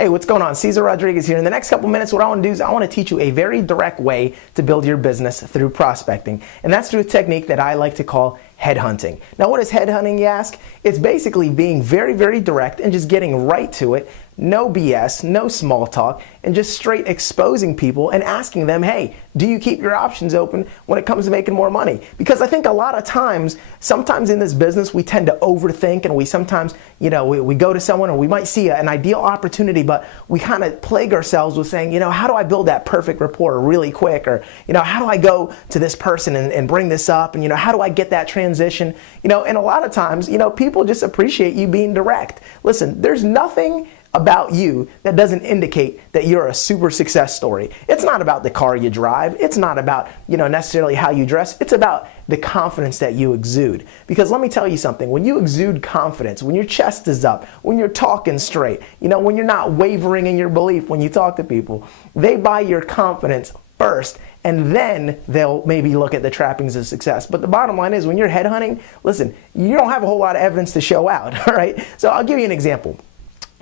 Hey, what's going on? Cesar Rodriguez here. In the next couple minutes, what I want to do is I want to teach you a very direct way to build your business through prospecting. And that's through a technique that I like to call headhunting. Now, what is headhunting, you ask? It's basically being very, very direct and just getting right to it. No BS, no small talk, and just straight exposing people and asking them, hey, do you keep your options open when it comes to making more money? Because I think a lot of times, sometimes in this business, we tend to overthink, and we sometimes, we go to someone, or we might see an ideal opportunity, but we kind of plague ourselves with saying, how do I build that perfect rapport really quick? Or, how do I go to this person and bring this up? And, how do I get that transition? And a lot of times, people just appreciate you being direct. Listen, there's nothing about you that doesn't indicate that you're a super success story. It's not about the car you drive. It's not about, necessarily how you dress. It's about the confidence that you exude. Because let me tell you something, when you exude confidence, when your chest is up, when you're talking straight, when you're not wavering in your belief when you talk to people, they buy your confidence first, and then they'll maybe look at the trappings of success. But the bottom line is, when you're headhunting, listen, you don't have a whole lot of evidence to show out, all right? So I'll give you an example.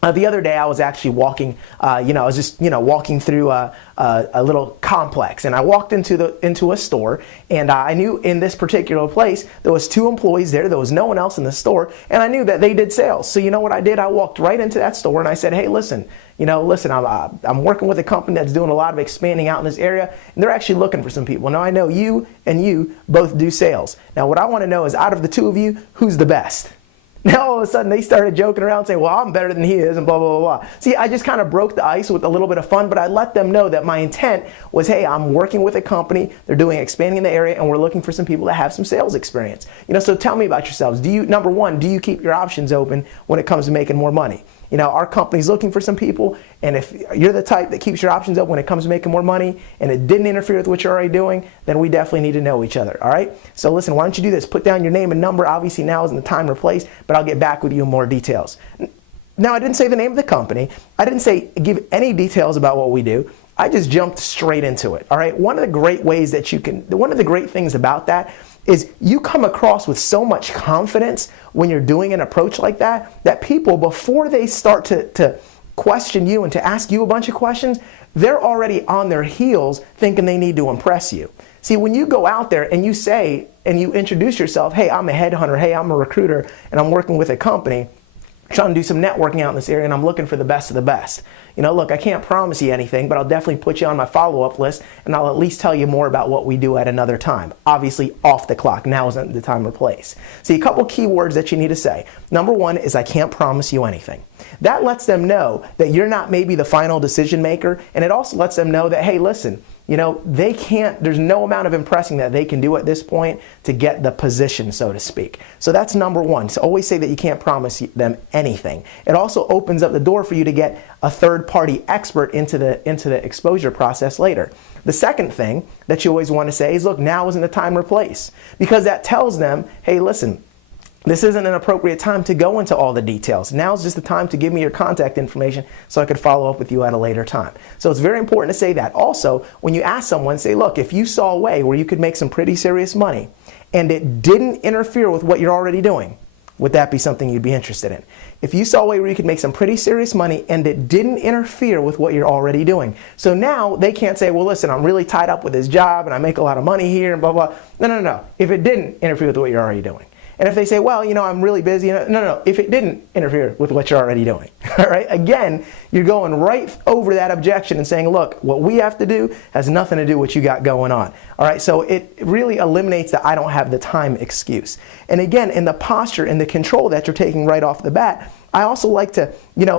The other day I was actually walking, walking through a little complex, and I walked into a store, and I knew in this particular place there was 2 employees there. There was no one else in the store, and I knew that they did sales. So you know what I did? I walked right into that store and I said, hey, listen, I'm working with a company that's doing a lot of expanding out in this area, and they're actually looking for some people. Now I know you and you both do sales. Now what I want to know is, out of the 2 of you, who's the best? Now all of a sudden they started joking around saying, well, I'm better than he is, and blah, blah, blah, blah. See, I just kind of broke the ice with a little bit of fun, but I let them know that my intent was, hey, I'm working with a company, they're doing expanding in the area, and we're looking for some people that have some sales experience. So tell me about yourselves. Number one, do you keep your options open when it comes to making more money? Our company's looking for some people, and if you're the type that keeps your options open when it comes to making more money, and it didn't interfere with what you're already doing, then we definitely need to know each other, all right? So listen, why don't you do this? Put down your name and number. Obviously now isn't the time or place, but I'll get back with you in more details. Now, I didn't say the name of the company. I didn't say give any details about what we do. I just jumped straight into it, all right? One of the great things about that is you come across with so much confidence when you're doing an approach like that, that people, before they start to question you and to ask you a bunch of questions, they're already on their heels thinking they need to impress you. See, when you go out there and you say, and you introduce yourself, hey, I'm a headhunter, hey, I'm a recruiter, and I'm working with a company, trying to do some networking out in this area, and I'm looking for the best of the best. Look, I can't promise you anything, but I'll definitely put you on my follow-up list, and I'll at least tell you more about what we do at another time. Obviously, off the clock. Now isn't the time or place. See, a couple key words that you need to say. Number one is, I can't promise you anything. That lets them know that you're not maybe the final decision maker, and it also lets them know that, hey, listen, there's no amount of impressing that they can do at this point to get the position, so to speak. So that's number one. So always say that you can't promise them anything. It also opens up the door for you to get a third-party expert into the exposure process later. The second thing that you always want to say is, look, now isn't the time or place, because that tells them, hey, listen, this isn't an appropriate time to go into all the details. Now's just the time to give me your contact information so I could follow up with you at a later time. So it's very important to say that. Also, when you ask someone, say, look, if you saw a way where you could make some pretty serious money and it didn't interfere with what you're already doing, would that be something you'd be interested in? If you saw a way where you could make some pretty serious money and it didn't interfere with what you're already doing. So now they can't say, well, listen, I'm really tied up with this job and I make a lot of money here and blah, blah. No. If it didn't interfere with what you're already doing. And if they say, well, I'm really busy. No. If it didn't interfere with what you're already doing, all right? Again, you're going right over that objection and saying, look, what we have to do has nothing to do with what you got going on, all right? So it really eliminates the I don't have the time excuse. And again, in the posture and the control that you're taking right off the bat, I also like to,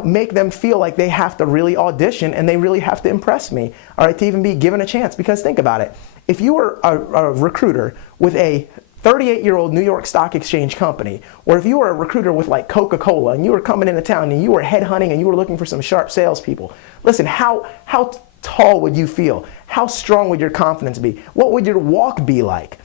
make them feel like they have to really audition and they really have to impress me, all right, to even be given a chance. Because think about it. If you were a recruiter with a 38-year-old New York Stock Exchange company, or if you were a recruiter with like Coca-Cola and you were coming into town and you were headhunting and you were looking for some sharp salespeople, listen, how tall would you feel? How strong would your confidence be? What would your walk be like?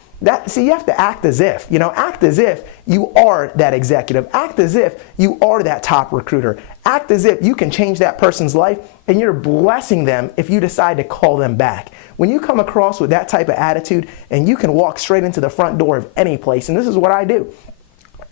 See, you have to act as if, act as if you are that executive. Act as if you are that top recruiter. Act as if you can change that person's life and you're blessing them if you decide to call them back. When you come across with that type of attitude and you can walk straight into the front door of any place, and this is what I do.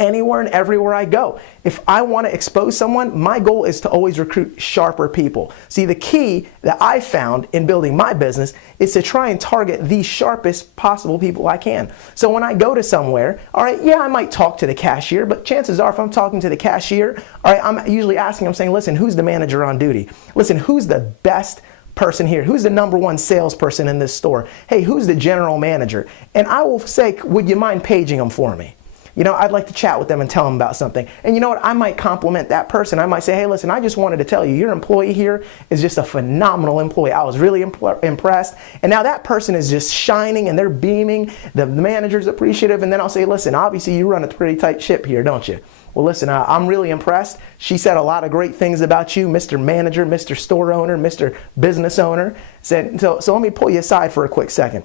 anywhere and everywhere I go. If I want to expose someone, my goal is to always recruit sharper people. See, the key that I found in building my business is to try and target the sharpest possible people I can. So when I go to somewhere, all right, yeah, I might talk to the cashier, but chances are if I'm talking to the cashier, all right, I'm usually asking, I'm saying, listen, who's the manager on duty? Listen, who's the best person here? Who's the number one salesperson in this store? Hey, who's the general manager? And I will say, would you mind paging them for me? You know, I'd like to chat with them and tell them about something. And you know what? I might compliment that person. I might say, hey, listen, I just wanted to tell you, your employee here is just a phenomenal employee. I was really impressed. And now that person is just shining and they're beaming. The manager's appreciative. And then I'll say, listen, obviously you run a pretty tight ship here, don't you? Well, listen, I'm really impressed. She said a lot of great things about you, Mr. Manager, Mr. Store Owner, Mr. Business Owner. So let me pull you aside for a quick second.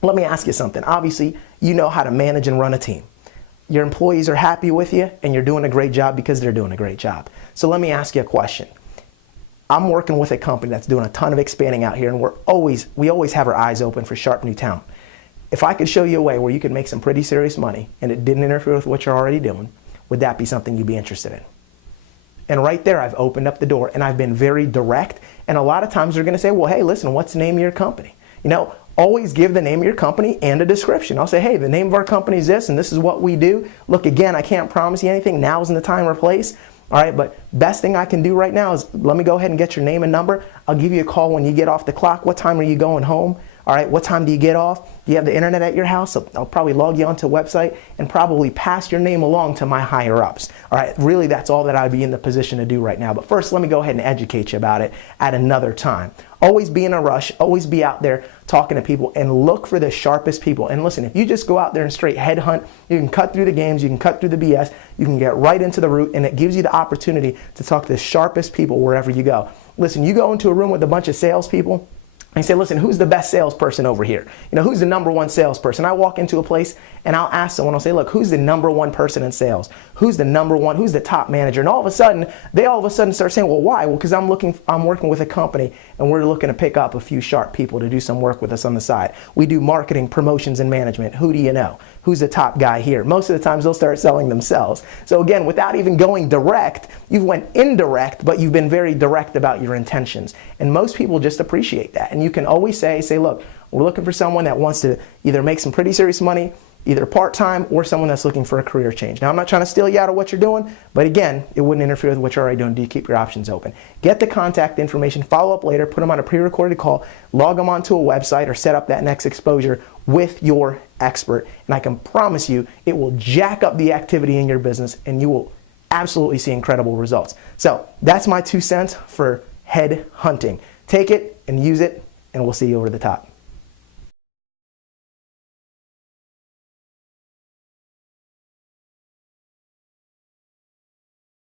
Let me ask you something. Obviously, you know how to manage and run a team. Your employees are happy with you and you're doing a great job because they're doing a great job. So let me ask you a question. I'm working with a company that's doing a ton of expanding out here, and we always have our eyes open for sharp new talent. If I could show you a way where you could make some pretty serious money and it didn't interfere with what you're already doing, would that be something you'd be interested in? And right there, I've opened up the door and I've been very direct. And a lot of times they're going to say, well, hey, listen, what's the name of your company? You know, always give the name of your company and a description. I'll say, hey, the name of our company is this and this is what we do. Look, again, I can't promise you anything. Now isn't the time or place. All right, but best thing I can do right now is let me go ahead and get your name and number. I'll give you a call when you get off the clock. What time are you going home? All right, what time do you get off? Do you have the internet at your house? So I'll probably log you onto a website and probably pass your name along to my higher ups. All right, really that's all that I'd be in the position to do right now. But first, let me go ahead and educate you about it at another time. Always be in a rush, always be out there talking to people and look for the sharpest people. And listen, if you just go out there and straight headhunt, you can cut through the games, you can cut through the BS, you can get right into the root, and it gives you the opportunity to talk to the sharpest people wherever you go. Listen, you go into a room with a bunch of salespeople, and say, listen, who's the best salesperson over here? You know, who's the number one salesperson? I walk into a place and I'll ask someone, I'll say, look, who's the number one person in sales? Who's the number one? Who's the top manager? And all of a sudden, they start saying, well, why? Well, because I'm working with a company and we're looking to pick up a few sharp people to do some work with us on the side. We do marketing, promotions, and management. Who do you know? Who's the top guy here? Most of the times they'll start selling themselves. So again, without even going direct, you've went indirect, but you've been very direct about your intentions. And most people just appreciate that. And you can always say, look, we're looking for someone that wants to either make some pretty serious money, either part-time, or someone that's looking for a career change. Now, I'm not trying to steal you out of what you're doing, but again, it wouldn't interfere with what you're already doing. Do you keep your options open? Get the contact information, follow up later, put them on a pre-recorded call, log them onto a website, or set up that next exposure with your expert. And I can promise you, it will jack up the activity in your business, and you will absolutely see incredible results. So that's my 2 cents for head hunting. Take it and use it, and we'll see you over the top.